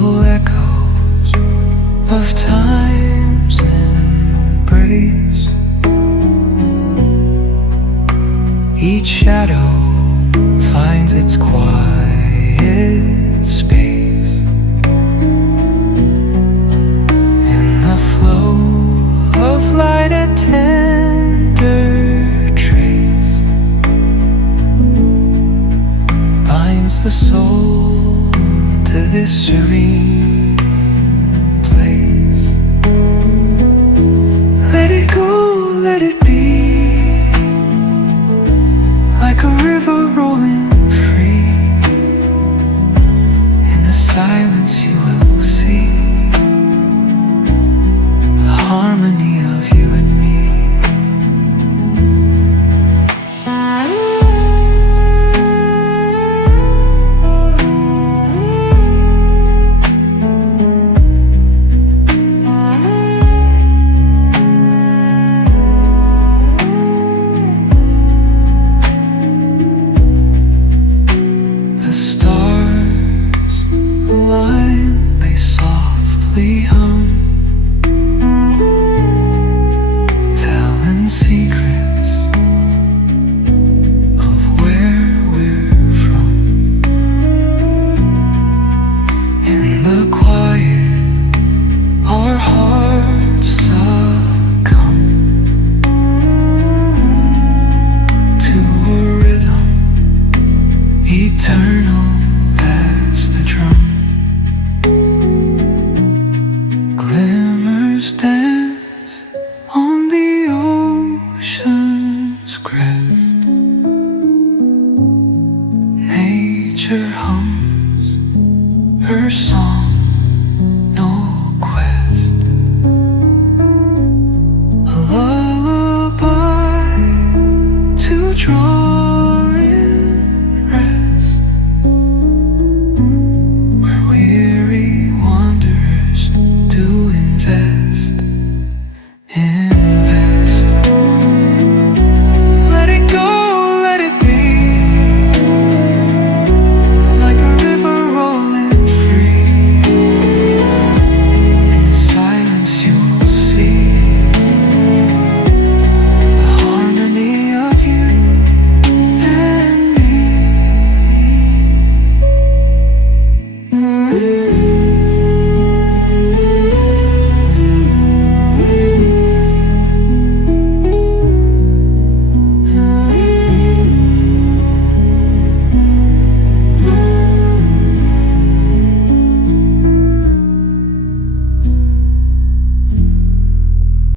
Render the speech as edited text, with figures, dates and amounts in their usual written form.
full echoes of time's embrace. Each shadow finds its quiet space in the flow of light, a tender trace binds the soul to this serene place. Let it go, let it be, like a river rolling free. In the silence you will see